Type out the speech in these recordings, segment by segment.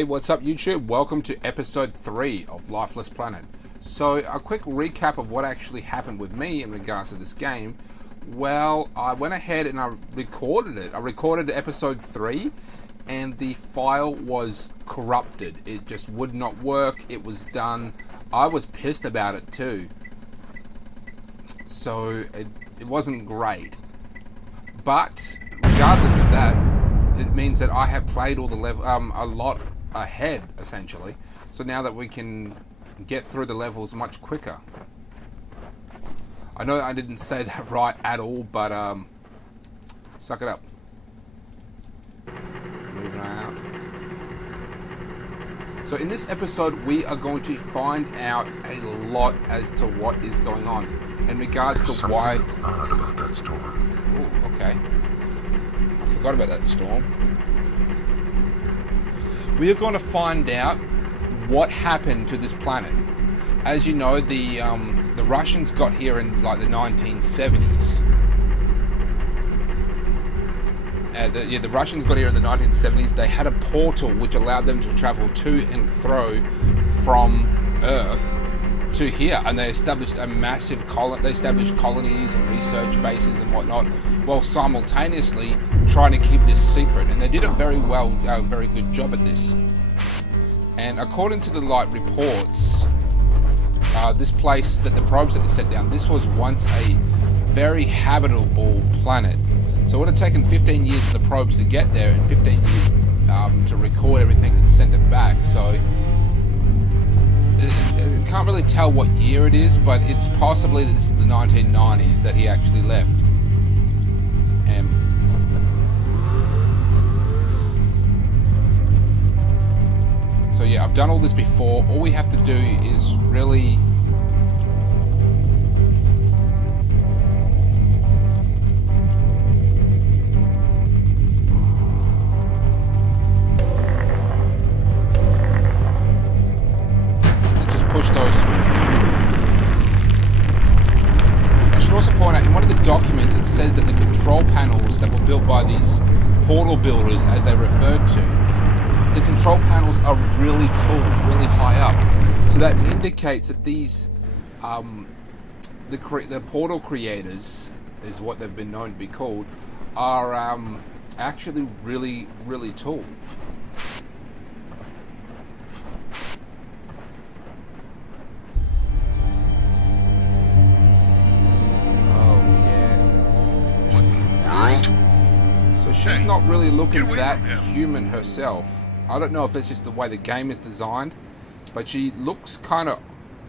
Hey, what's up YouTube? Welcome to episode 3 of Lifeless Planet. So, a quick recap of what actually happened with me in regards to this game. Well, I went ahead and I recorded it. I recorded episode 3 and the file was corrupted. It just would not work. It was done. I was pissed about it too. So, it wasn't great. But, regardless of that, it means that I have played all the level a lot ahead, essentially. So now that we can get through the levels much quicker. I know I didn't say that right at all, but suck it up. Moving out. So in this episode, we are going to find out a lot as to what is going on in regards to why. Odd about that storm. Oh, okay. I forgot about that storm. We are going to find out what happened to this planet. As you know, the Russians got here in like the 1970s. The Russians got here in the 1970s. They had a portal which allowed them to travel to and fro from Earth to here, and they established a massive They established colonies and research bases and whatnot, while simultaneously trying to keep this secret. And they did a very good job at this. And according to the reports, this place that the probes that they set down, this was once a very habitable planet. So it would have taken 15 years for the probes to get there, and 15 years to record everything and send it back. So can't really tell what year it is, but it's possibly that this is the 1990s that he actually left. So yeah, I've done all this before. All we have to do is really those through. I should also point out, in one of the documents it says that the control panels that were built by these portal builders, as they referred to, the control panels are really tall, really high up. So that indicates that these the portal creators, is what they've been known to be called, are actually really, really tall. She's not really looking that human herself. I don't know if it's just the way the game is designed, but she looks kind of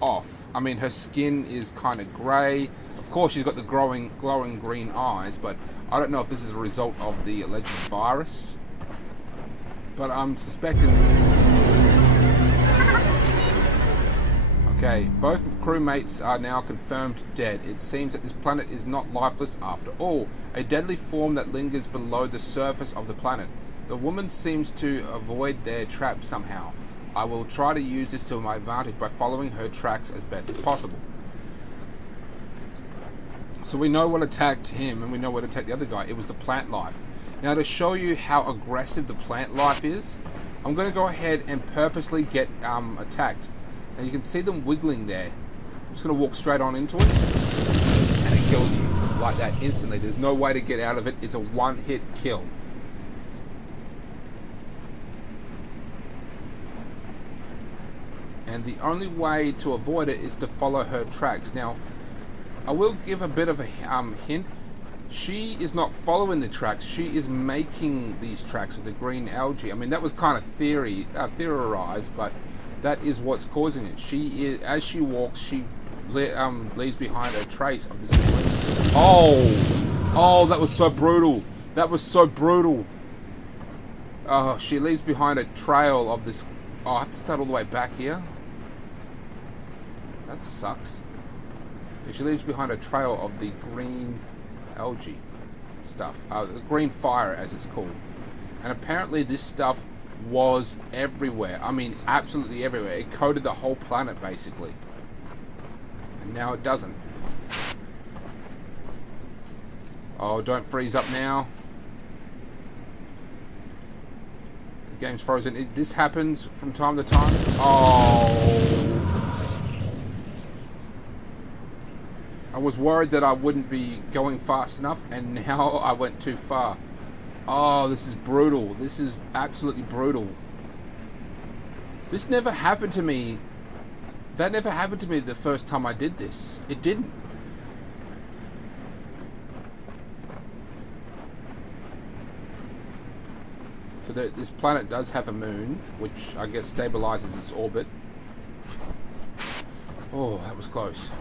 off. I mean, her skin is kind of grey. Of course, she's got the glowing green eyes, but I don't know if this is a result of the alleged virus. But I'm suspecting... Okay, both crewmates are now confirmed dead. It seems that this planet is not lifeless after all. A deadly form that lingers below the surface of the planet. The woman seems to avoid their trap somehow. I will try to use this to my advantage by following her tracks as best as possible. So we know what attacked him, and we know what attacked the other guy. It was the plant life. Now, to show you how aggressive the plant life is, I'm going to go ahead and purposely get attacked. And you can see them wiggling there. I'm just going to walk straight on into it, and it kills you like that instantly. There's no way to get out of it. It's a one-hit kill. And the only way to avoid it is to follow her tracks. Now, I will give a bit of a hint. She is not following the tracks. She is making these tracks with the green algae. I mean, that was kind of theorized, but that is what's causing it. She is, as she walks, she leaves behind a trace of this. Oh, that was so brutal. That was so brutal. Oh, she leaves behind a trail of this. Oh, I have to start all the way back here. That sucks. She leaves behind a trail of the green algae stuff, the green fire as it's called. And apparently this stuff was everywhere. I mean, absolutely everywhere. It coated the whole planet basically, and now it doesn't. Oh, don't freeze up now. game's frozen. This happens from time to time. Oh. I was worried that I wouldn't be going fast enough, and now I went too far. Oh, this is brutal. This is absolutely brutal. This never happened to me. That never happened to me the first time I did this. It didn't. So this planet does have a moon, which I guess stabilizes its orbit. Oh, that was close.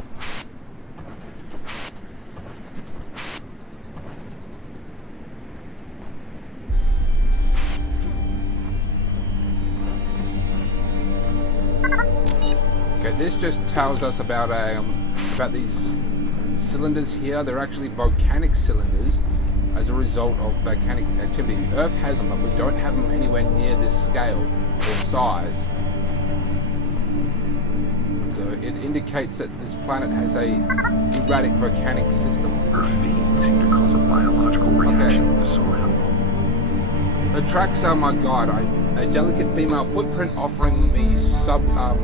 Okay, this just tells us about these cylinders here. They're actually volcanic cylinders as a result of volcanic activity. Earth has them, but we don't have them anywhere near this scale or size. So it indicates that this planet has a erratic volcanic system. Her feet seem to cause a biological reaction with the soil. The tracks are my guide. A delicate female footprint offering me subtile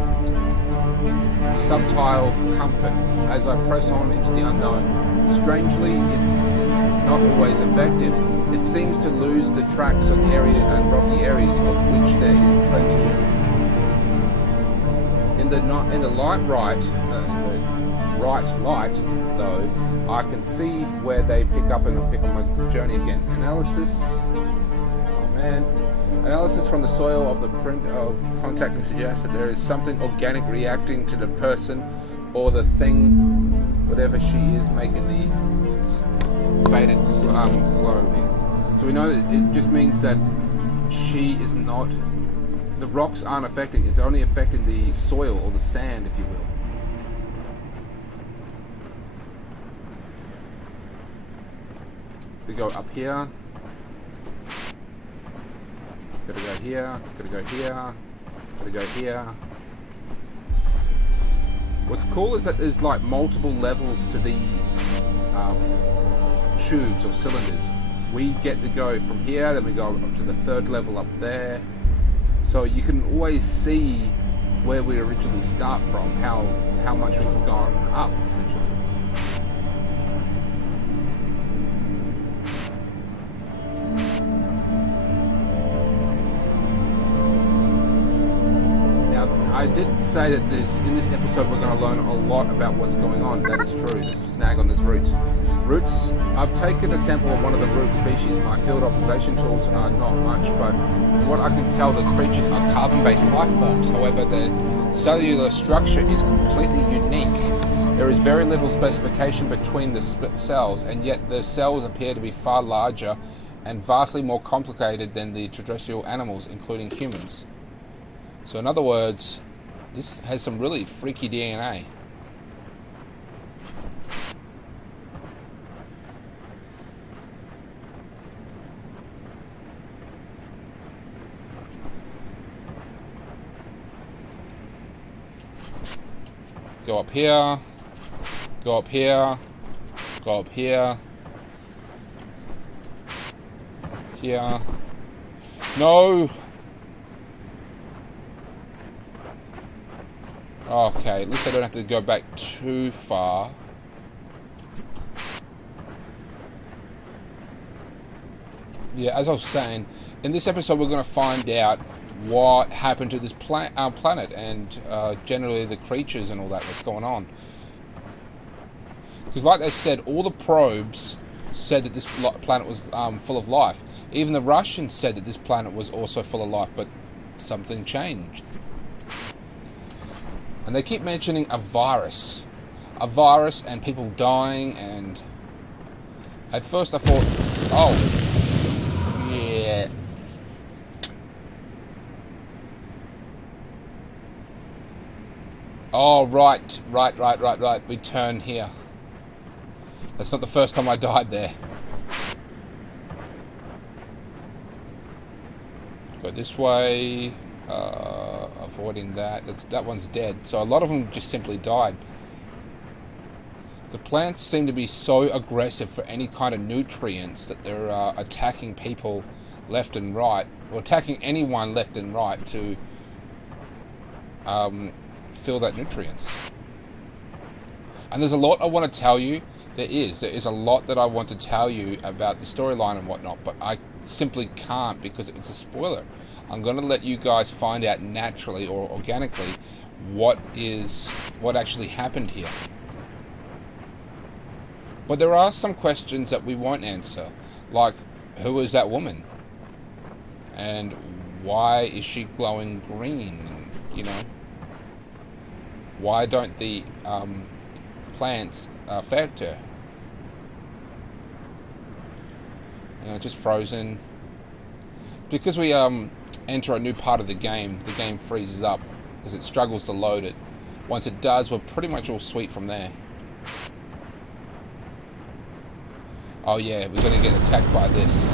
comfort as I press on into the unknown. Strangely, it's not always effective. It seems to lose the tracks on rocky areas, of which there is plenty. In the right light, though, I can see where they pick up on my journey again. Analysis from the soil of the print of contact suggests that there is something organic reacting to the person or the thing, whatever she is making the faded glow is. So we know that it just means that she is not, the rocks aren't affecting, it's only affecting the soil or the sand, if you will. We go up here. Gotta go here, gotta go here, gotta go here. What's cool is that there's like multiple levels to these tubes or cylinders. We get to go from here, then we go up to the third level up there. So you can always see where we originally start from, how much we've gone up, essentially. I did say that in this episode we're going to learn a lot about what's going on. That is true. There's a snag on these roots. I've taken a sample of one of the root species. My field observation tools are not much, but from what I can tell, the creatures are carbon-based life forms. However, their cellular structure is completely unique. There is very little specification between the cells, and yet the cells appear to be far larger and vastly more complicated than the terrestrial animals, including humans. So in other words, this has some really freaky DNA. Go up here, go up here, go up here, here. No! Okay, at least I don't have to go back too far. Yeah, as I was saying, in this episode we're going to find out what happened to this planet and generally the creatures and all that, what's going on. Because like they said, all the probes said that this planet was full of life. Even the Russians said that this planet was also full of life, but something changed. And they keep mentioning a virus and people dying, and at first I thought, oh, yeah. Oh, right. We turn here. That's not the first time I died there. Go this way. Avoiding that. That one's dead. So a lot of them just simply died. The plants seem to be so aggressive for any kind of nutrients that they're attacking people left and right, or attacking anyone left and right to fill that nutrients. And there's a lot I want to tell you. There is a lot that I want to tell you about the storyline and whatnot, but I simply can't because it's a spoiler. I'm going to let you guys find out naturally or organically what actually happened here. But there are some questions that we won't answer, like who is that woman? And why is she glowing green? You know, why don't the plants affect her? You know, just frozen. Because we enter a new part of the game freezes up because it struggles to load it. Once it does, we're pretty much all sweet from there. Oh yeah, we're going to get attacked by this.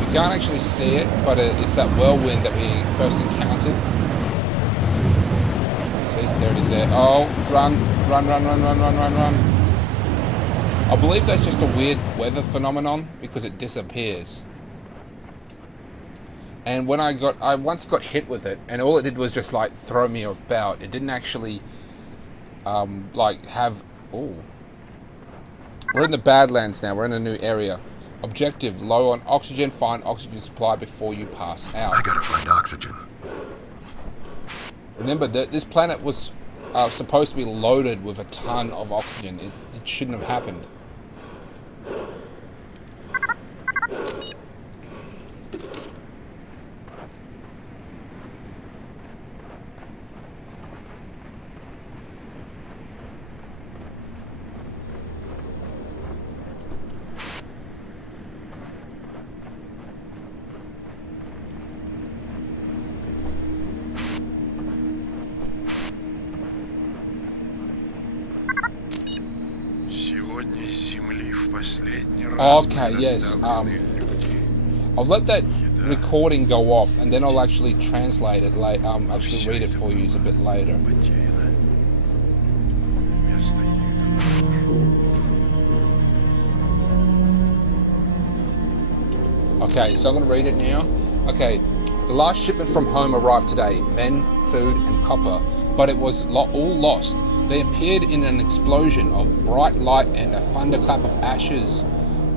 We can't actually see it, but it's that whirlwind that we first encountered. See, there it is there. Oh, run. I believe that's just a weird weather phenomenon because it disappears. And when I once got hit with it, and all it did was just like throw me about. It didn't actually like have... Oh. We're in the Badlands now. We're in a new area. Objective, low on oxygen. Find oxygen supply before you pass out. I gotta find oxygen. Remember that this planet was supposed to be loaded with a ton of oxygen. It shouldn't have happened. Okay, yes. I'll let that recording go off, and then I'll actually translate it. Actually read it for you a bit later. Okay, so I'm going to read it now. Okay, the last shipment from home arrived today. Men, food, and copper, but it was all lost. They appeared in an explosion of bright light and a thunderclap of ashes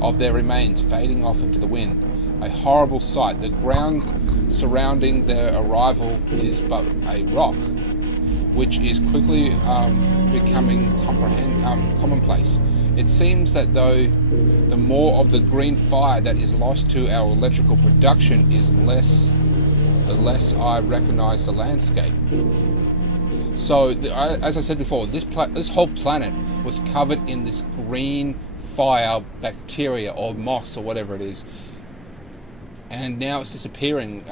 of their remains fading off into the wind. A horrible sight. The ground surrounding their arrival is but a rock, which is quickly becoming commonplace. It seems that though the more of the green fire that is lost to our electrical production is less, the less I recognize the landscape. So, as I said before, this whole planet was covered in this green fire bacteria or moss or whatever it is, and now it's disappearing,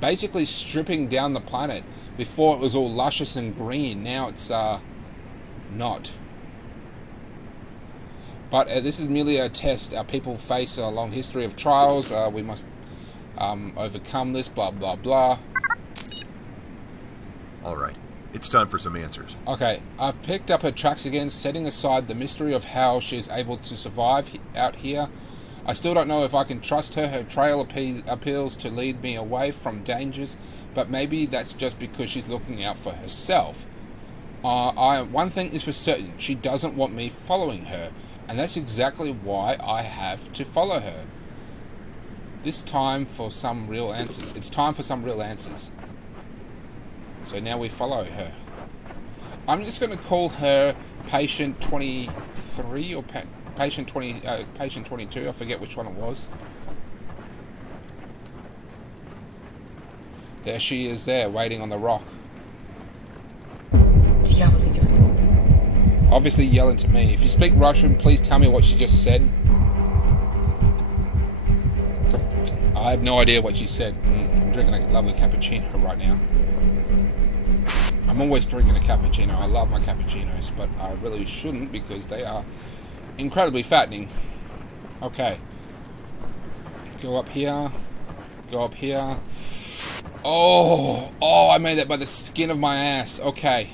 basically stripping down the planet. Before it was all luscious and green, now it's not. But this is merely a test. Our people face a long history of trials. We must overcome this, blah blah blah. Alright, it's time for some answers. Okay, I've picked up her tracks again, setting aside the mystery of how she is able to survive out here. I still don't know if I can trust her. Her trail appeals to lead me away from dangers, but maybe that's just because she's looking out for herself. One thing is for certain, she doesn't want me following her, and that's exactly why I have to follow her. It's time for some real answers. So now we follow her. I'm just going to call her Patient 23 or Patient 22. I forget which one it was. There she is there, waiting on the rock. Obviously yelling to me. If you speak Russian, please tell me what she just said. I have no idea what she said. I'm drinking a lovely cappuccino right now. I'm always drinking a cappuccino. I love my cappuccinos, but I really shouldn't because they are incredibly fattening. Okay. Go up here. Oh, I made that by the skin of my ass. Okay.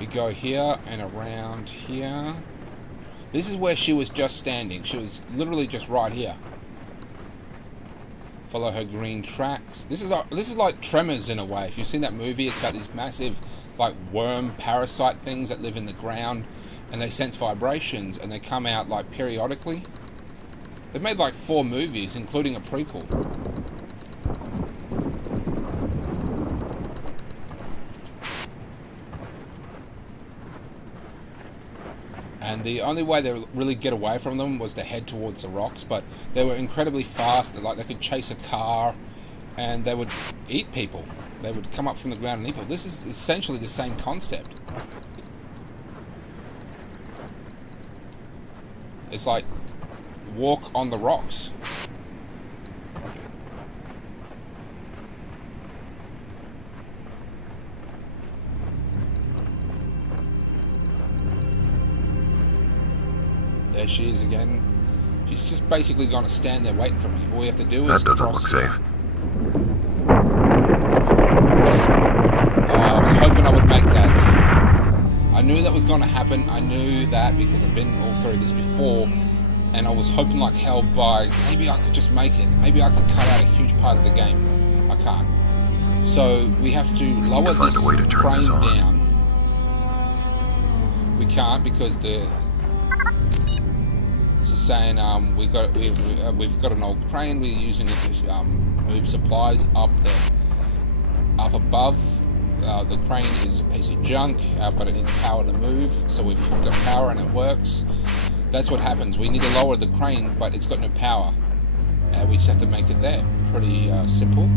We go here and around here. This is where she was just standing. She was literally just right here. Follow her green tracks. This is like Tremors in a way. If you've seen that movie, it's got these massive like worm parasite things that live in the ground, and they sense vibrations, and they come out like periodically. They've made like 4 movies, including a prequel. And the only way they really get away from them was to head towards the rocks, but they were incredibly fast. Like they could chase a car, and they would eat people. They would come up from the ground and eat people. This is essentially the same concept. It's like walk on the rocks. There she is again. She's just basically going to stand there waiting for me. All we have to do is That doesn't cross look here. safe. I was hoping I would make that. I knew that was going to happen. I knew that because I've been all through this before, and I was hoping like hell by maybe I could just make it. Maybe I could cut out a huge part of the game. I can't. So we have to lower find this a way to turn crane this on. down. We can't because this is saying we've got an old crane. We're using it to move supplies up above. The crane is a piece of junk, but it needs power to move. So we've got power and it works. That's what happens. We need to lower the crane, but it's got no power. We just have to make it there. Pretty simple.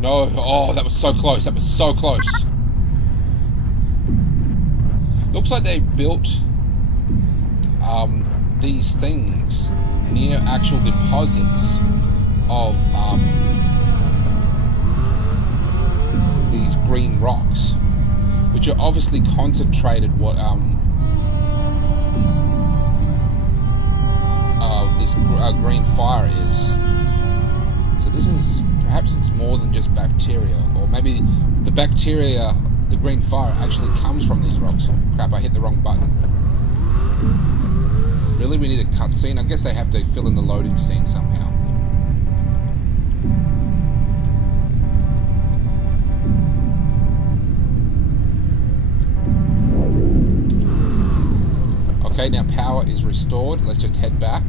No, oh, that was so close. That was so close. Looks like they built these things near actual deposits of these green rocks, which are obviously concentrated this green fire is. So this is, perhaps it's more than just bacteria, or maybe the bacteria, the green fire actually comes from these rocks. Crap, I hit the wrong button. Really, we need a cutscene? I guess they have to fill in the loading scene somehow. Okay, now power is restored. Let's just head back.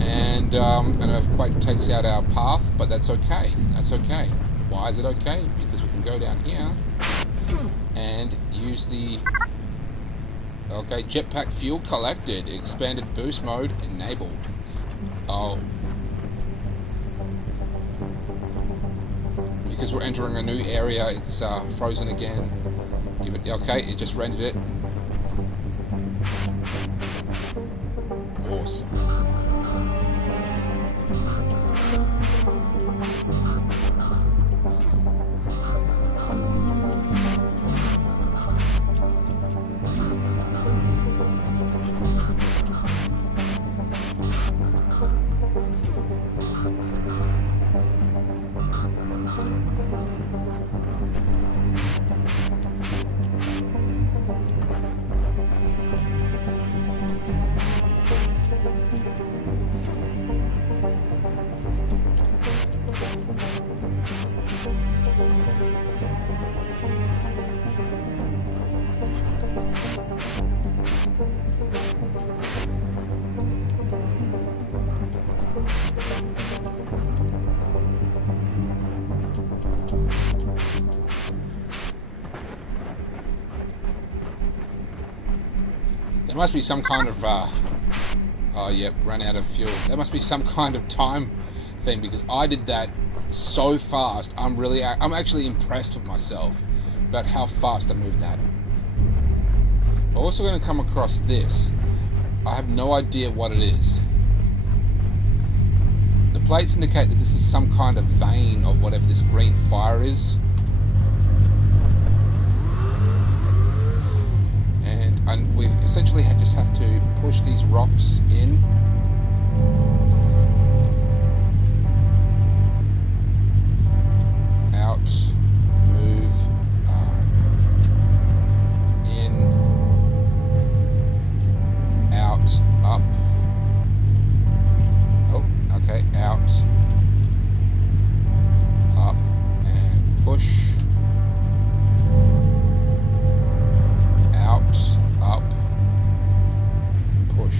And an earthquake takes out our path, but that's okay. That's okay. Why is it okay? Because we can go down here and use the... Okay, jetpack fuel collected. Expanded boost mode enabled. Oh. Because we're entering a new area, it's frozen again. Give it... Okay, it just rendered it. Awesome. There must be some kind of, oh yep, ran out of fuel. There must be some kind of time thing, because I did that so fast. I'm actually impressed with myself about how fast I moved that. We're also going to come across this. I have no idea what it is. The plates indicate that this is some kind of vein of whatever this green fire is. And we essentially just have to push these rocks in. Out, move, in, out, up. Oh, okay, out, up, and push. Out, up, push.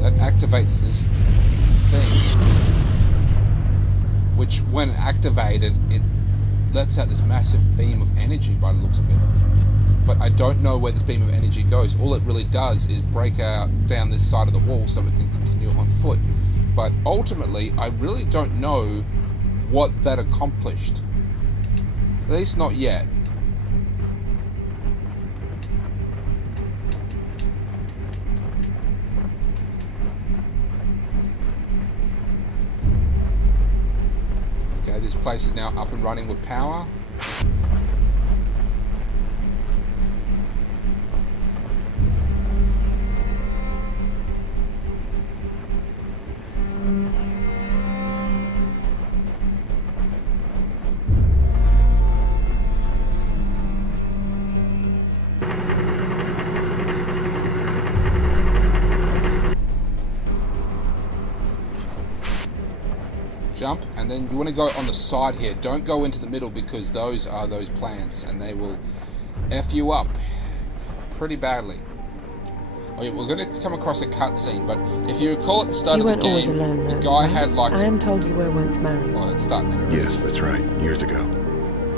That activates this thing, which when activated, it lets out this massive beam of energy by the looks of it. But I don't know where this beam of energy goes. All it really does is break out down this side of the wall so it can continue on foot. But ultimately, I really don't know what that accomplished. At least not yet. Okay, this place is now up and running with power. Jump, and then you want to go on the side here. Don't go into the middle because those are those plants and they will F you up pretty badly. Oh yeah, we're going to come across a cutscene, but if you recall at the start of the game, always alone, the though, guy right? had like... I am told you were once married. Well, it's starting anyway. Yes, that's right. Years ago.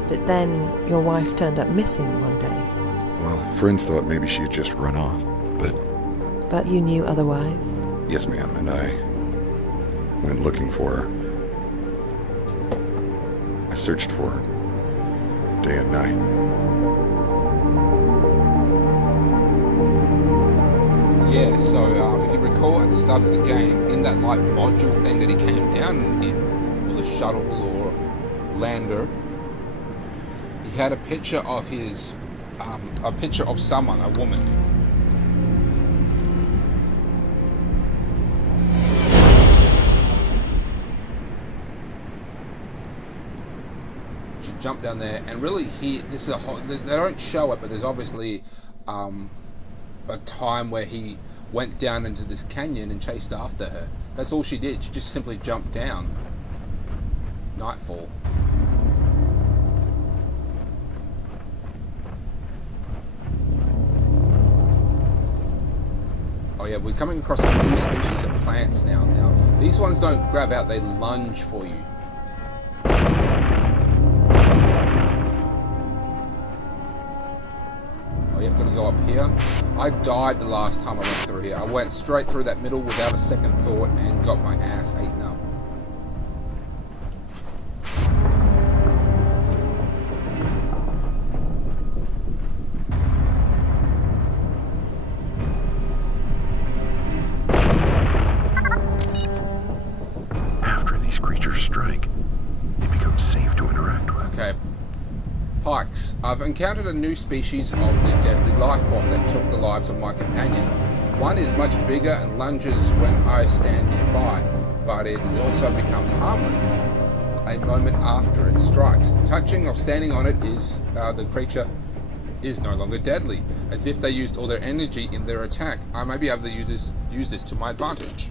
But then your wife turned up missing one day. Well, friends thought maybe she had just run off, But you knew otherwise? yes, ma'am, and I went looking for her. I searched for her day and night. Yeah, so if you recall at the start of the game, in that like module thing that he came down in, or the shuttle or lander, he had a picture of his, a picture of someone, a woman. She jumped down there, and really, this is a whole, they don't show it, but there's obviously a time where he went down into this canyon and chased after her. That's all she did. She just simply jumped down. Nightfall. Oh yeah, we're coming across a new species of plants now. Now, these ones don't grab out, they lunge for you. Oh yeah, gotta go up here. I died the last time I went through here. I went straight through that middle without a second thought and got my ass eaten up. After these creatures strike, they become safe to interact with. Okay. Pikes. I've encountered a new species of the deadly life form that took the lives of my companions. One is much bigger and lunges when I stand nearby, but it also becomes harmless a moment after it strikes. Touching or standing on it is the creature is no longer deadly, as if they used all their energy in their attack. I may be able to use this to my advantage.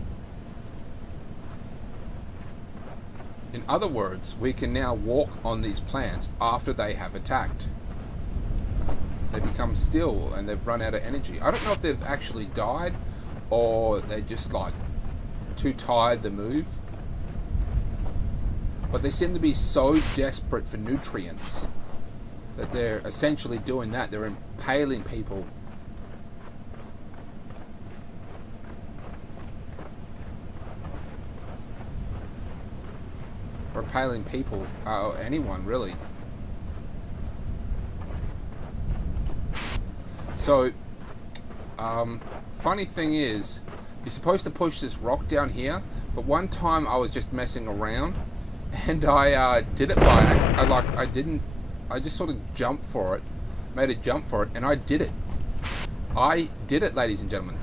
In other words, we can now walk on these plants after they have attacked. They become still and they've run out of energy. I don't know if they've actually died or they're just like too tired to move. But they seem to be so desperate for nutrients that they're essentially doing that. They're impaling people. Or impaling people, or anyone really. So, funny thing is, You're supposed to push this rock down here, but one time I was just messing around, and I did it by accident. I just sort of jumped for it, made a jump for it, and I did it. I did it, ladies and gentlemen.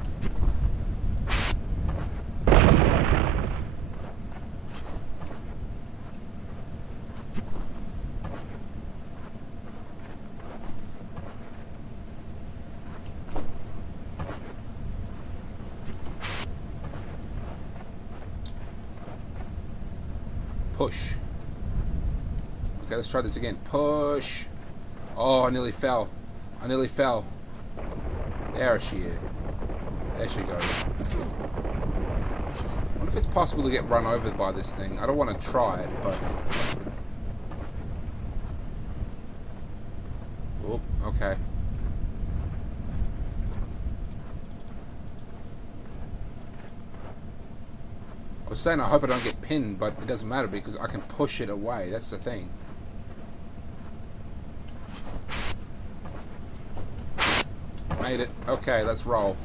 Push. Okay, let's try this again. Push. Oh, I nearly fell. I nearly fell. There she is. There she goes. I wonder if it's possible to get run over by this thing. I don't want to try it, but... Oh, okay. I was saying I hope I don't get pinned, but it doesn't matter because I can push it away. That's the thing. Made it. Okay, let's roll.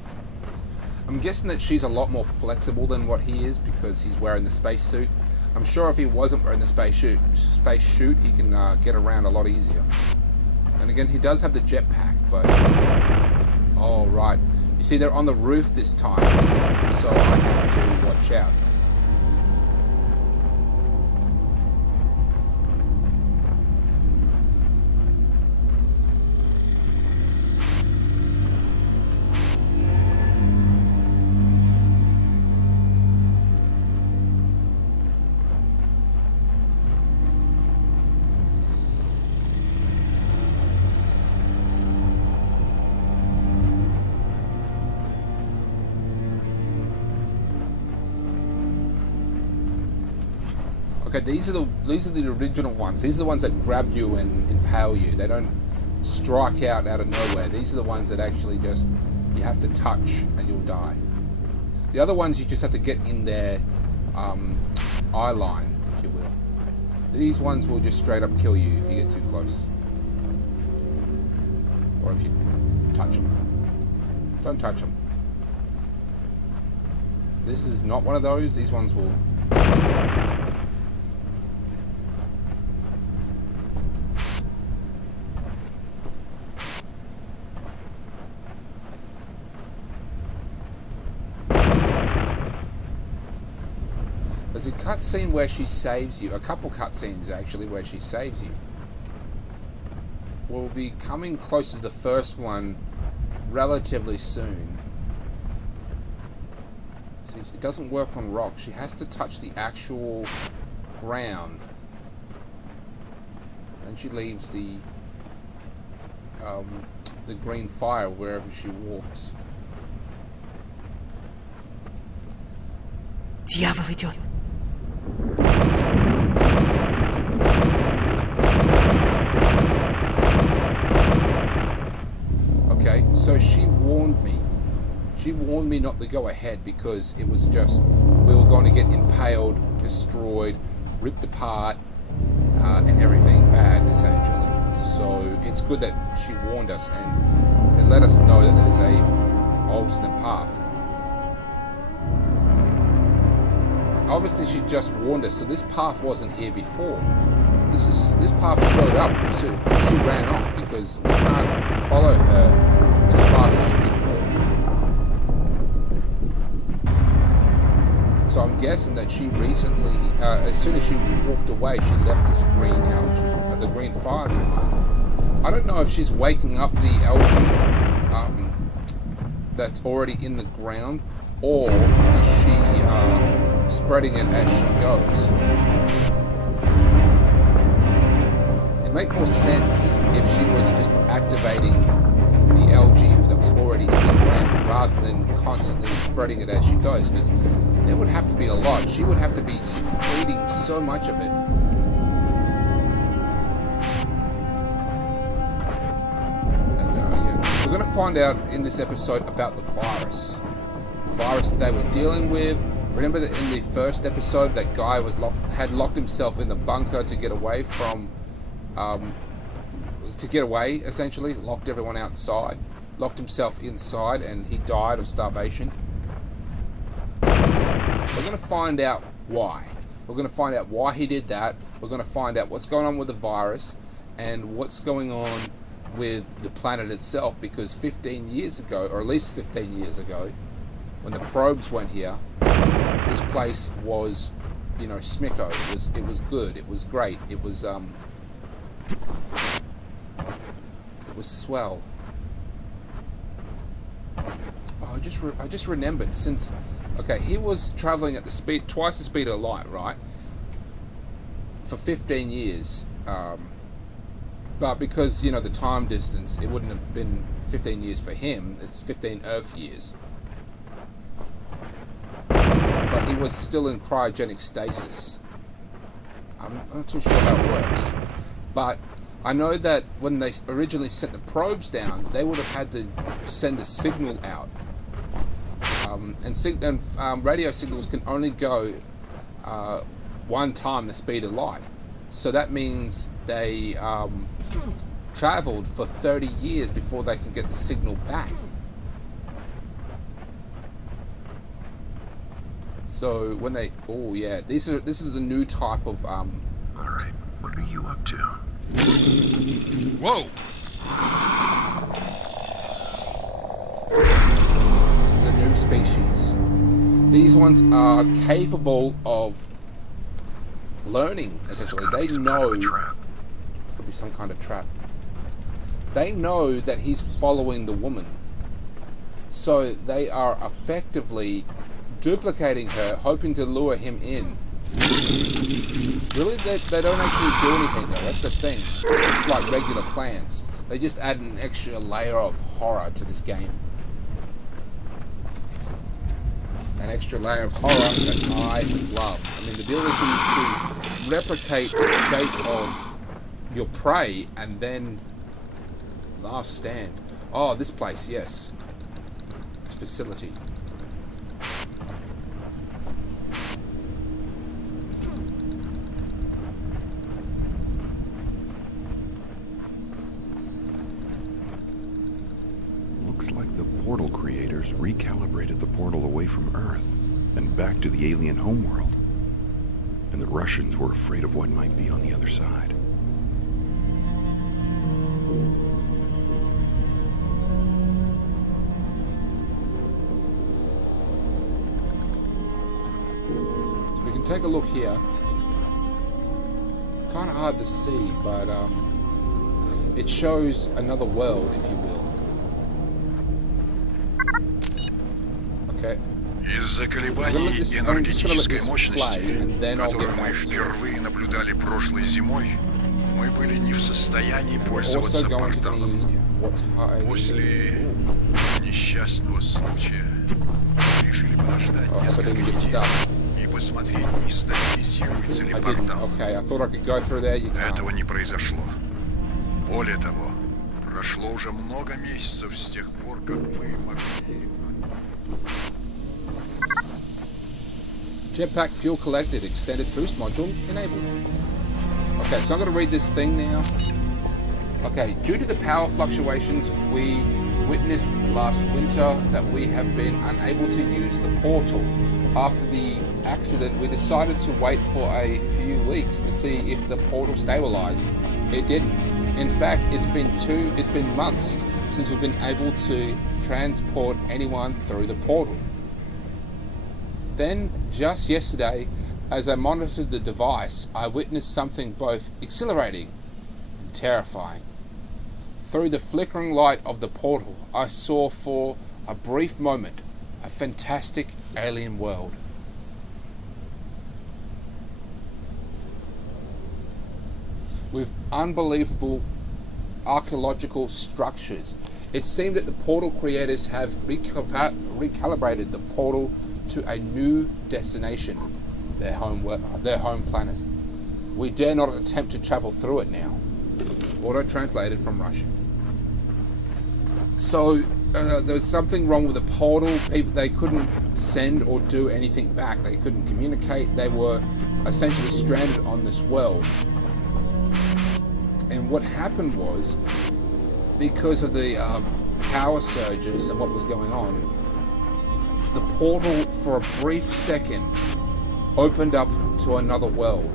I'm guessing that she's a lot more flexible than what he is because he's wearing the spacesuit. I'm sure if he wasn't wearing the spacesuit, he can get around a lot easier. And again, he does have the jetpack, but... Oh, right. You see, they're on the roof this time, so I have to watch out. Okay, these are the original ones. These are the ones that grab you and impale you. They don't strike out of nowhere. These are the ones that actually just you have to touch and you'll die. The other ones you just have to get in their eye line, if you will. These ones will just straight up kill you if you get too close, or if you touch them. Don't touch them. This is not one of those. These ones will. There's a cutscene where she saves you. A couple cutscenes actually where she saves you. We'll be coming close to the first one relatively soon. See, it doesn't work on rock. She has to touch the actual ground. Then she leaves the green fire wherever she walks. Дьявол идет. Okay, so she warned me. She warned me not to go ahead because it was just we were going to get impaled, destroyed, ripped apart, and everything bad essentially. So it's good that she warned us and it let us know that there's a alternate path. Obviously she just warned us, so this path wasn't here before. This path showed up as she ran off because we can't follow her as fast as she can walk. So I'm guessing that she recently, as soon as she walked away, she left this green algae, the green fire behind. I don't know if she's waking up the algae that's already in the ground, or is she spreading it as she goes. It'd make more sense if she was just activating the algae that was already in the ground rather than constantly spreading it as she goes, because there would have to be a lot. She would have to be secreting so much of it. And yeah, we're going to find out in this episode about the virus. The virus that they were dealing with. Remember that in the first episode, that guy had locked himself in the bunker to get away from, essentially, locked everyone outside, locked himself inside, and he died of starvation. We're going to find out why. We're going to find out why he did that. We're going to find out what's going on with the virus and what's going on with the planet itself, because 15 years ago, or at least 15 years ago, when the probes went here, this place was, you know, smicko. It was good. It was great. It was swell. Oh, I just remembered, since, okay, he was traveling at the speed, twice the speed of light, right? For 15 years. But because, you know, the time distance, it wouldn't have been 15 years for him. It's 15 Earth years. But he was still in cryogenic stasis. I'm not too sure how it works. But I know that when they originally sent the probes down, they would have had to send a signal out. And radio signals can only go one time the speed of light. So that means they traveled for 30 years before they can get the signal back. So when they, oh yeah, this is a new type of All right, what are you up to? Whoa! This is a new species. These ones are capable of learning, essentially. They know, it could be some kind of trap. They know that he's following the woman, so they are effectively duplicating her, hoping to lure him in. Really, they don't actually do anything though. That's the thing. It's like regular plants. They just add an extra layer of horror to this game. An extra layer of horror that I love. I mean, the ability to replicate the shape of your prey and then last stand. Oh, this place, yes. This facility. Looks like the portal creators recalibrated the portal away from Earth and back to the alien homeworld. And the Russians were afraid of what might be on the other side. So we can take a look here. It's kind of hard to see, but it shows another world, if you will. Okay. Из-за колебаний энергетической мощности, которую мы впервые наблюдали прошлой зимой, мы были не в состоянии пользоваться порталом. После несчастного случая решили подождать несколько недель и посмотреть, не стабилизируется ли портал. Этого не произошло. Более того, прошло уже много месяцев с тех пор, как мы могли... Jetpack fuel collected, extended boost module enabled. Okay, so I'm going to read this thing now. Okay, due to the power fluctuations we witnessed last winter that we have been unable to use the portal. After the accident, we decided to wait for a few weeks to see if the portal stabilized. It didn't. In fact, it's been months since we've been able to transport anyone through the portal. Then, just yesterday, as I monitored the device, I witnessed something both exhilarating and terrifying. Through the flickering light of the portal, I saw for a brief moment a fantastic alien world. With unbelievable archaeological structures. It seemed that the portal creators have recalibrated the portal to a new destination, their home planet. We dare not attempt to travel through it now. Auto-translated from Russian. So there was something wrong with the portal. They couldn't send or do anything back. They couldn't communicate. They were essentially stranded on this world. And what happened was, because of the power surges and what was going on, the portal for a brief second opened up to another world.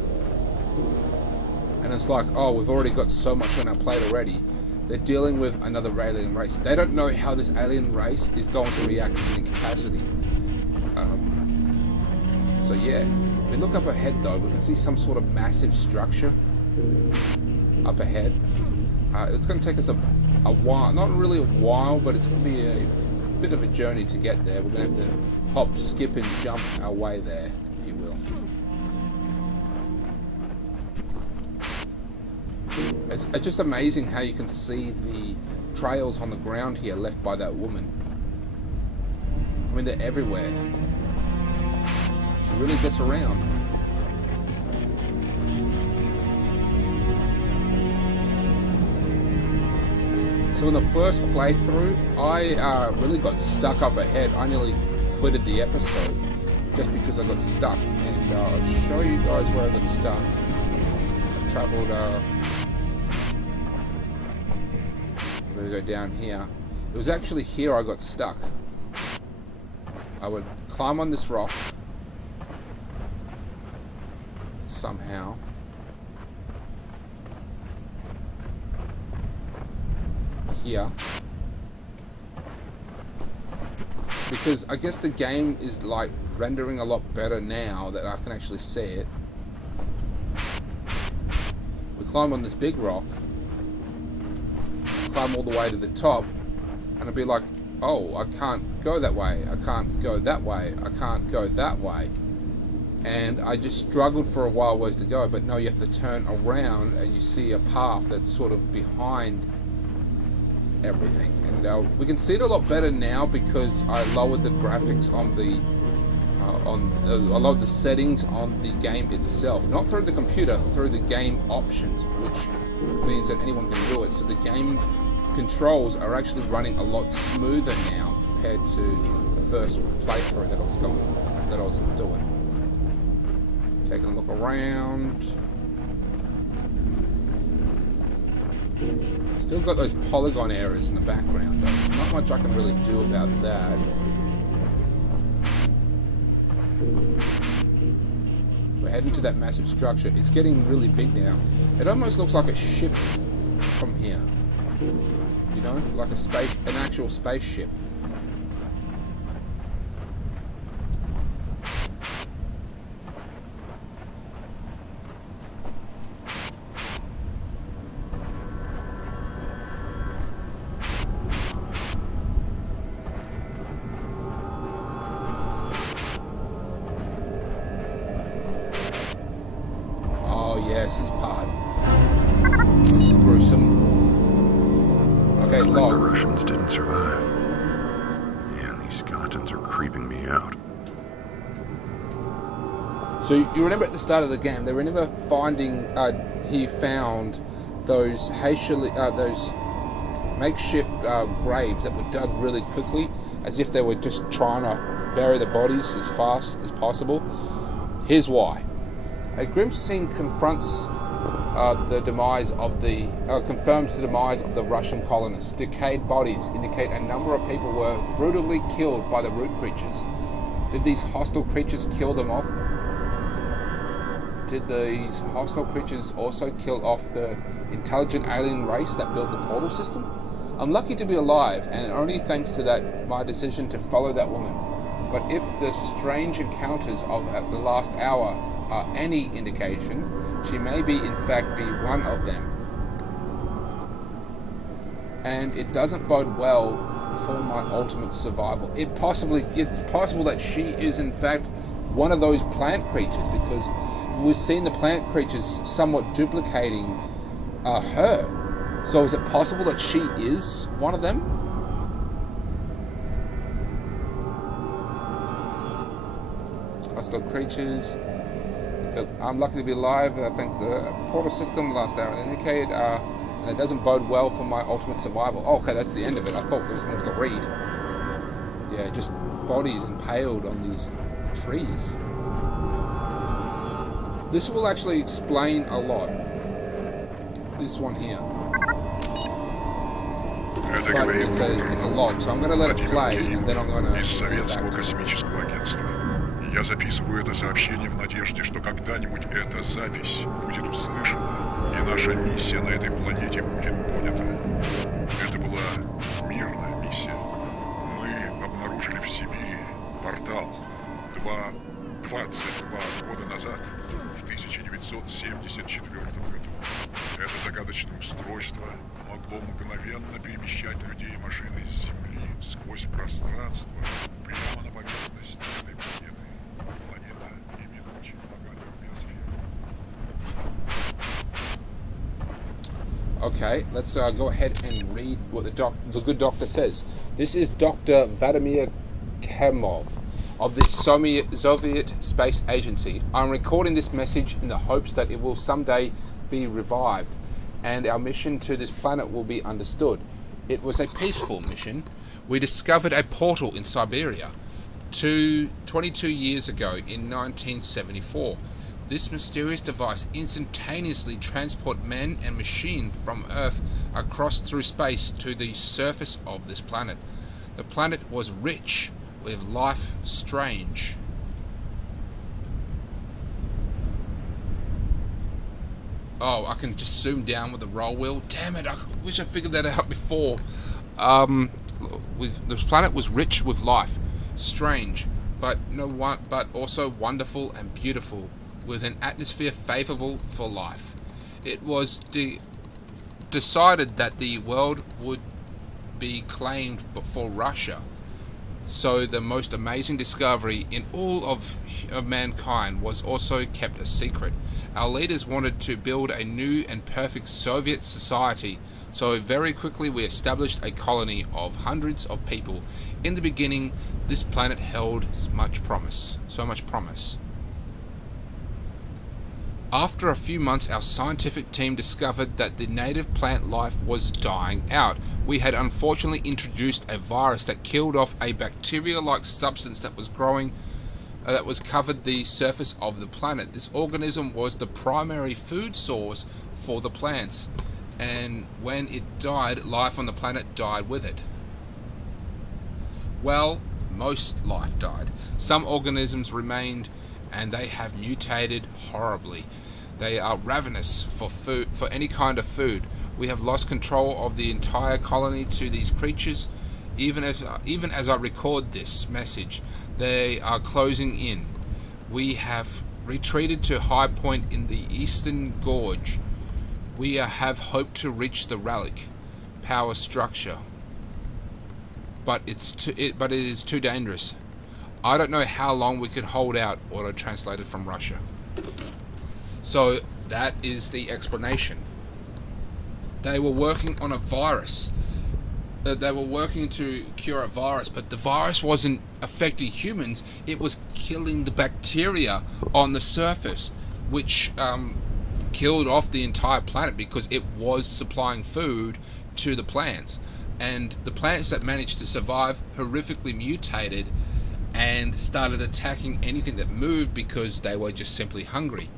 And it's like, oh, we've already got so much on our plate already. They're dealing with another alien race. They don't know how this alien race is going to react in any capacity. So yeah, if we look up ahead though, we can see some sort of massive structure up ahead. It's going to take us a while, not really a while, but it's going to be a bit of a journey to get there. We're going to have to hop, skip and jump our way there, if you will. It's just amazing how you can see the trails on the ground here left by that woman. I mean, they're everywhere. She really gets around. So in the first playthrough, I really got stuck up ahead. I nearly quitted the episode just because I got stuck. And I'll show you guys where I got stuck. I travelled... I'm going to go down here. It was actually here I got stuck. I would climb on this rock somehow. Here. Because I guess the game is like rendering a lot better now that I can actually see it. We climb on this big rock, climb all the way to the top, and it'd be like, oh, I can't go that way, I can't go that way, I can't go that way. And I just struggled for a while ways to go, but no, you have to turn around and you see a path that's sort of behind everything. And we can see it a lot better now because I lowered the graphics on the I lowered the settings on the game itself, not through the computer, through the game options, which means that anyone can do it. So the game controls are actually running a lot smoother now compared to the first playthrough that I was doing. Taking a look around. Still got those polygon errors in the background, though. There's not much I can really do about that. We're heading to that massive structure. It's getting really big now. It almost looks like a ship from here. You know, like an actual spaceship. Yes, this part. This is gruesome. Okay, looks like the Russians didn't survive. Man, these skeletons are creeping me out. So you remember at the start of the game, they were never finding. He found those those makeshift graves that were dug really quickly, as if they were just trying to bury the bodies as fast as possible. Here's why. A grim scene confronts confirms the demise of the Russian colonists. Decayed bodies indicate a number of people were brutally killed by the root creatures. Did these hostile creatures kill them off? Did these hostile creatures also kill off the intelligent alien race that built the portal system? I'm lucky to be alive, and only thanks to that my decision to follow that woman. But if the strange encounters of the last hour are any indication, she may in fact be one of them. And it doesn't bode well for my ultimate survival. It's possible that she is in fact one of those plant creatures, because we've seen the plant creatures somewhat duplicating her. So is it possible that she is one of them? Hostile creatures. I'm lucky to be alive thanks to the portal system last hour indicated, and it doesn't bode well for my ultimate survival. Oh, okay, that's the end of it. I thought there was more to read. Yeah, just bodies impaled on these trees. This will actually explain a lot. This one here. Это but говорит it's a log, so I'm going to let it play, and then I'm going to из get it Советского back to you. космического агентства. Я записываю это сообщение в надежде, что когда-нибудь эта запись будет услышана, и наша миссия на этой планете будет понята. Это была мирная миссия. Мы обнаружили в Сибири портал 22 года назад, в 1974 году. Это загадочное устройство могло мгновенно перемещать людей и машины с Земли сквозь пространство прямо на поверхность этой планеты. Планета имеет очень богатую биосферу. Okay, let's go ahead and read what the good doctor says. This is Dr. Vladimir Kemov of the Soviet Space Agency. I'm recording this message in the hopes that it will someday be revived and our mission to this planet will be understood. It was a peaceful mission. We discovered a portal in Siberia 22 years ago in 1974. This mysterious device instantaneously transports men and machine from Earth across through space to the surface of this planet. The planet was rich with life strange. Oh, I can just zoom down with the roll wheel. Damn it, I wish I figured that out before. The planet was rich with life, strange, but also wonderful and beautiful, with an atmosphere favourable for life. It was decided that the world would be claimed for Russia. So the most amazing discovery in all of mankind was also kept a secret. Our leaders wanted to build a new and perfect Soviet society, so very quickly we established a colony of hundreds of people. In the beginning, this planet held so much promise. After a few months, our scientific team discovered that the native plant life was dying out. We had unfortunately introduced a virus that killed off a bacteria-like substance that was growing, that was covered the surface of the planet. This organism was the primary food source for the plants, and when it died, life on the planet died with it. Well, most life died. Some organisms remained, and they have mutated horribly. They are ravenous for food, for any kind of food. We have lost control of the entire colony to these creatures. Even as I record this message, they are closing in. We have retreated to High Point in the Eastern Gorge. We have hoped to reach the relic power structure, but it is too dangerous. I don't know how long we could hold out. Auto translated from Russia. So that is the explanation. They were working on a virus. They were working to cure a virus, but the virus wasn't affecting humans. It was killing the bacteria on the surface, which killed off the entire planet because it was supplying food to the plants. And the plants that managed to survive horrifically mutated and started attacking anything that moved because they were just simply hungry.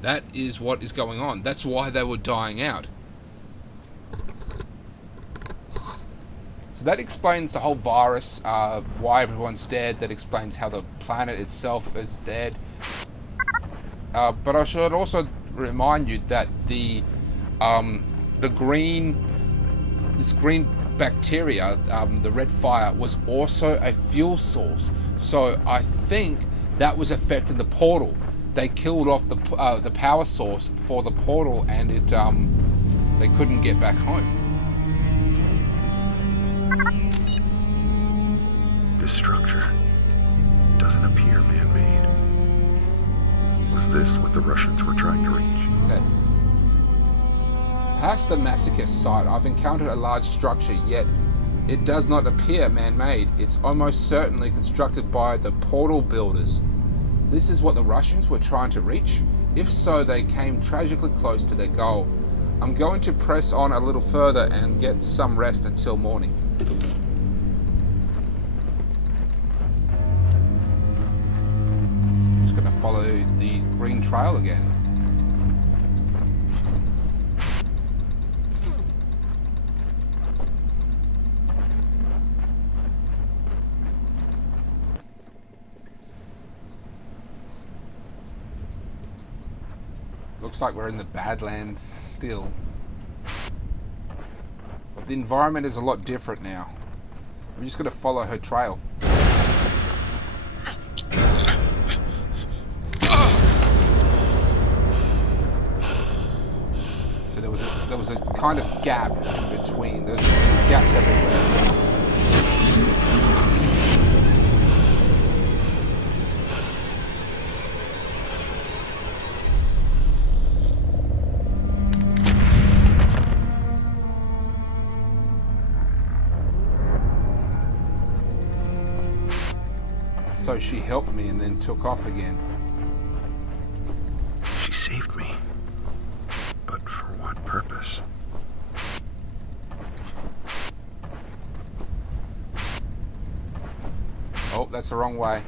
That is what is going on. That's why they were dying out. So that explains the whole virus, why everyone's dead. That explains how the planet itself is dead. But I should also remind you that this green bacteria, the red fire, was also a fuel source. So I think that was affecting the portal. They killed off the power source for the portal, and they couldn't get back home. This structure doesn't appear man-made. Was this what the Russians were trying to reach? Okay. Past the masochist site, I've encountered a large structure, yet it does not appear man-made. It's almost certainly constructed by the portal builders. This is what the Russians were trying to reach? If so, they came tragically close to their goal. I'm going to press on a little further and get some rest until morning. Just going to follow the green trail again. looks like we're in the Badlands still. But the environment is a lot different now. We're just going to follow her trail. So there was a kind of gap in between. There's gaps everywhere. So she helped me and then took off again. She saved me. But for what purpose? Oh, that's the wrong way.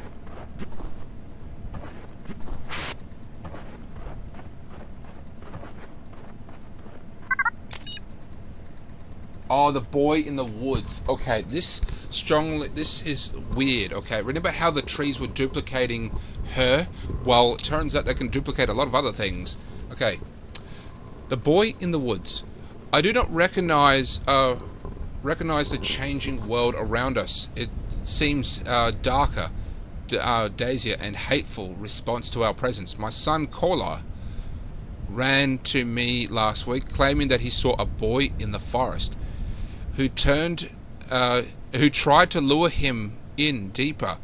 Oh, the boy in the woods. Okay, this is weird. Okay, remember how the trees were duplicating her? Well, it turns out they can duplicate a lot of other things. Okay, the boy in the woods. I do not recognize the changing world around us. It seems darker, daisier, and hateful response to our presence. My son Kola ran to me last week, claiming that he saw a boy in the forest who tried to lure him in deeper,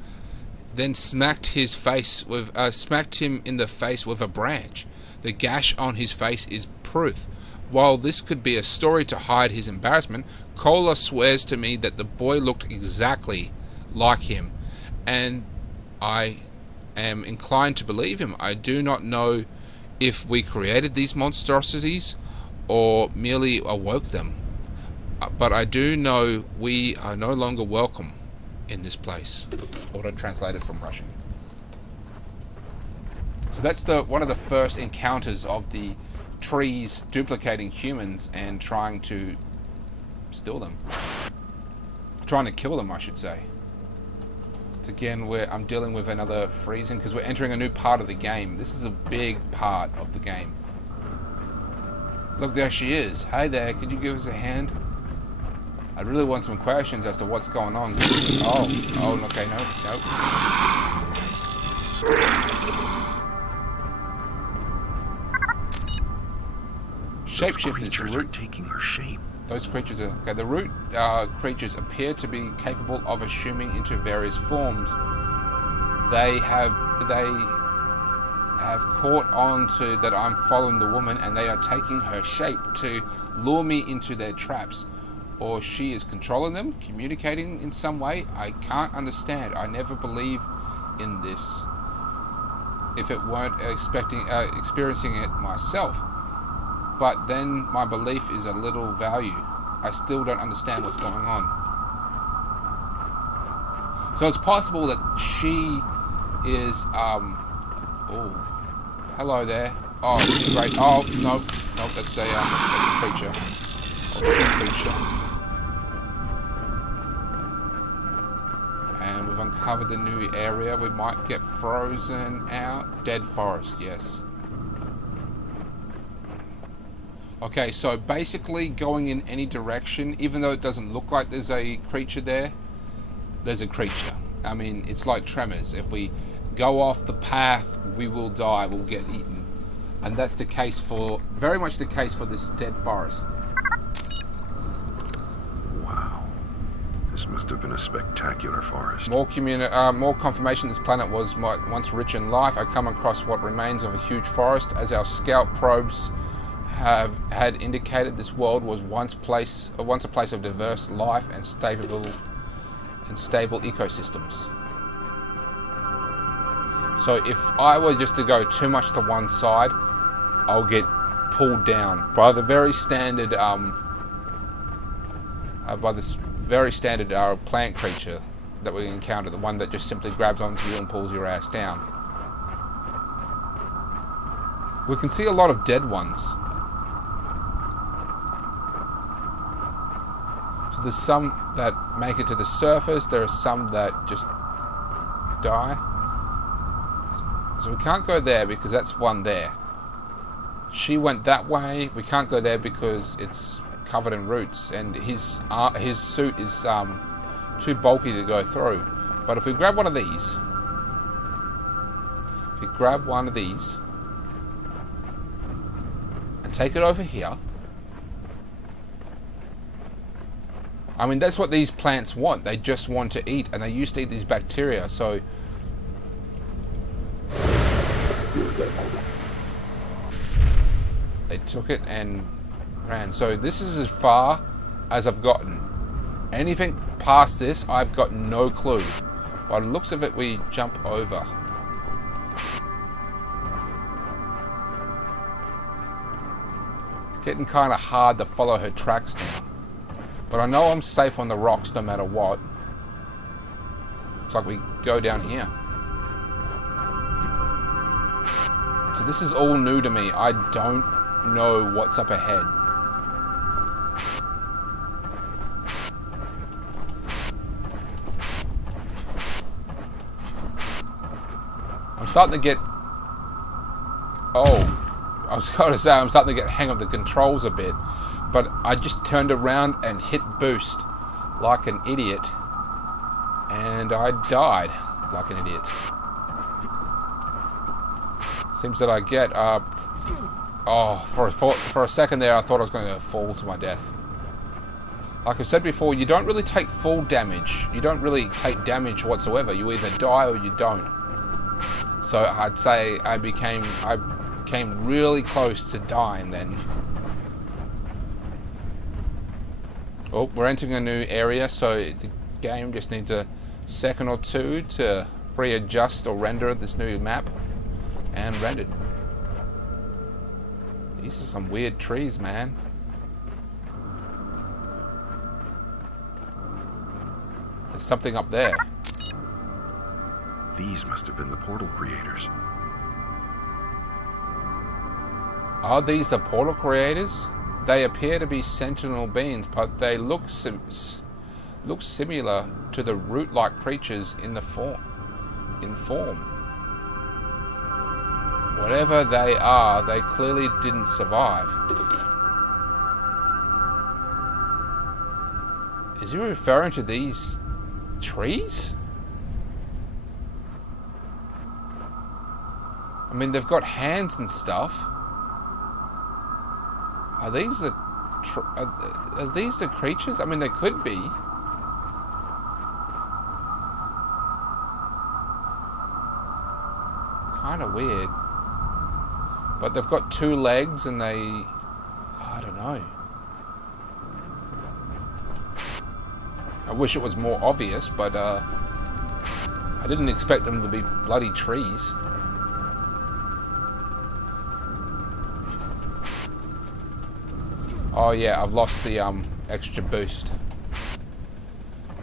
then smacked him in the face with a branch. The gash on his face is proof. While this could be a story to hide his embarrassment, Kola swears to me that the boy looked exactly like him, and I am inclined to believe him. I do not know if we created these monstrosities or merely awoke them, but I do know we are no longer welcome in this place. Auto-translated from Russian. So that's one of the first encounters of the trees duplicating humans and trying to steal them. Trying to kill them, I should say. So again, I'm dealing with another freezing because we're entering a new part of the game. This is a big part of the game. Look, there she is. Hey there, could you give us a hand? I really want some questions as to what's going on. Oh, okay, no. Shapeshifters. Creatures are taking her shape. Those creatures are okay. The root creatures appear to be capable of assuming into various forms. They have caught on to that I'm following the woman, and they are taking her shape to lure me into their traps. Or she is controlling them, communicating in some way. I can't understand. I never believe in this if it weren't experiencing it myself. But then my belief is a little value. I still don't understand what's going on. So it's possible that she is oh, hello there. Oh, great. Oh, no, that's a creature. Or she creature. And we've uncovered the new area. We might get frozen out. Dead forest, yes. Okay, so basically going in any direction, even though it doesn't look like there's a creature there, there's a creature. I mean, it's like Tremors. If we go off the path, we will die, we'll get eaten. And that's the case very much the case for this dead forest. Wow. This must have been a spectacular forest. More confirmation this planet was once rich in life. I come across what remains of a huge forest. As our scout probes had indicated, this world was once a place of diverse life and stable ecosystems. So if I were just to go too much to one side, I'll get pulled down by the very standard plant creature that we encounter, the one that just simply grabs onto you and pulls your ass down. We can see a lot of dead ones. So there's some that make it to the surface, there are some that just die. So we can't go there because that's one there. She went that way. We can't go there because it's covered in roots, and his suit is too bulky to go through. But if we grab one of these, and take it over here, I mean, that's what these plants want. They just want to eat, and they used to eat these bacteria. So they took it and ran. So this is as far as I've gotten. Anything past this, I've got no clue. By the looks of it, we jump over. It's getting kind of hard to follow her tracks now. But I know I'm safe on the rocks no matter what. Looks like we go down here. So this is all new to me. I don't know what's up ahead. I'm starting to get... Oh, I was going to say I'm starting to get the hang of the controls a bit. But I just turned around and hit boost like an idiot. And I died like an idiot. Seems that I get... for a second there I thought I was going to fall to my death. Like I said before, you don't really take full damage. You don't really take damage whatsoever. You either die or you don't. So I'd say I became really close to dying then. Oh, we're entering a new area, so the game just needs a second or two to readjust or render this new map. And rendered. These are some weird trees, man. There's something up there. These must have been the portal creators. Are these the portal creators? They appear to be sentinel beings, but they look similar to the root-like creatures in form. Whatever they are, they clearly didn't survive. Is he referring to these trees? I mean, they've got hands and stuff. Are these the creatures? I mean, they could be. Kind of weird. But they've got two legs and they... I don't know. I wish it was more obvious, but I didn't expect them to be bloody trees. Oh yeah, I've lost the extra boost.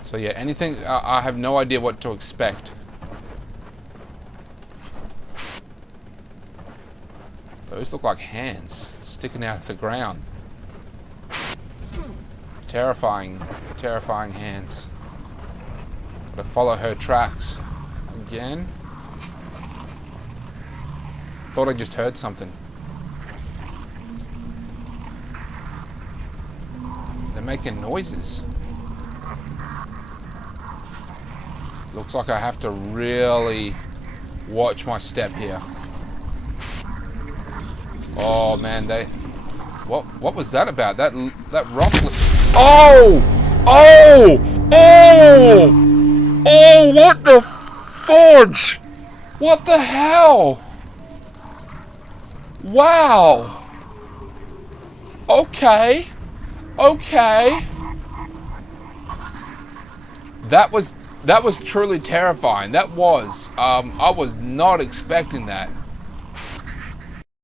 So yeah, anything... I have no idea what to expect. Those look like hands sticking out of the ground. Terrifying, terrifying hands. Gotta follow her tracks. Again. Thought I just heard something. They're making noises. Looks like I have to really watch my step here. Oh man, what was that about? That rock. Oh! What the fudge? What the hell? Wow. Okay. That was truly terrifying. That was. I was not expecting that.